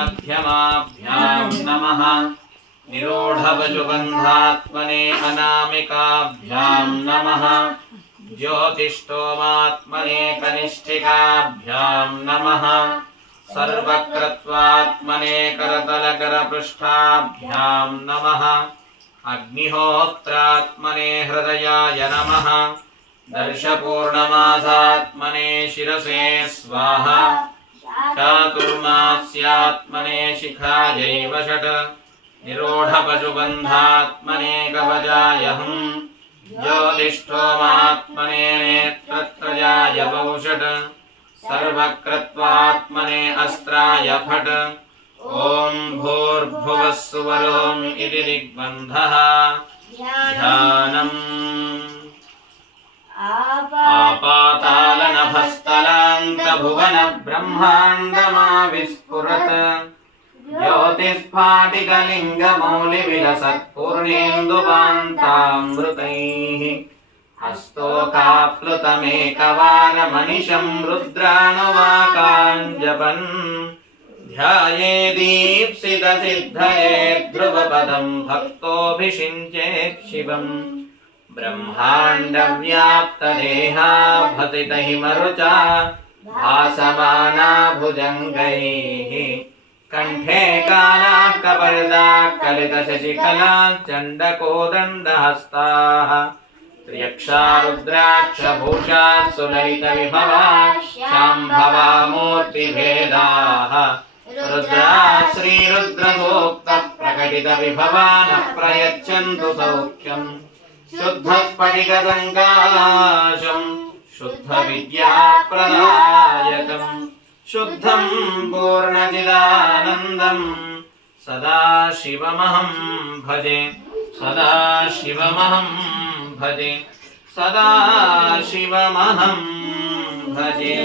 मध्यमाभ्यां नमः निरूढवचुगन्धात्मने अनामिकाभ्यां नमः ज्योतिष्ठोमात्मने कनिष्ठिकाभ्यां नमः सर्वकृत्वात्मने करतलकरपृष्ठाभ्यां नमः अग्निहोत्रात्मने हृदयाय नमः दर्शपूर्णमासात्मने शिरसे स्वाहा चातुर्मास्यात्मने शिखायैव षट् निरूढपशुगन्धात्मने कवचाय हुं ज्योतिष्ठोमात्मने नेत्रत्रयाय वौषट् सर्वकृत्वात्मने अस्त्राय फट् ॐ भूर्भुवः सुवरोम् इति दिग्बन्धः ध्यानम् आपातालनभस्तलान्तभुवनब्रह्माण्डमाविस्फुरत् ज्योतिस्फाटिकलिङ्गमौलिविलसत्पूर्णेन्दुवान्तामृतैः हस्तोकाप्लुतमेकवारमनिशं रुद्रानुवाकाञ्जपन् ध्यायेदीप्सितसिद्धये ध्रुवपदं भक्तोऽभिषिञ्चेत् शिवम् ब्रह्माण्डव्याप्तदेहा भसितहिमरुचा भासमाना भुजङ्गैः कण्ठे कालाः कपर्दाः कलितशशिकलाः चण्डकोदण्डहस्ताः त्र्यक्षा रुद्राक्षभूषाः सुललितविभवाः शाम्भवा मूर्तिभेदाः रुद्रा श्रीरुद्रसूक्तप्रकटितविभवानः प्रयच्छन्तु सौख्यम् शुद्धस्फटिकसङ्काशम् शुद्धविद्याप्रदायकम् शुद्धं पूर्णचिदानन्दम् सदा शिवमहं भजे सदा शिवमहं भजे सदा शिवमहं भजे।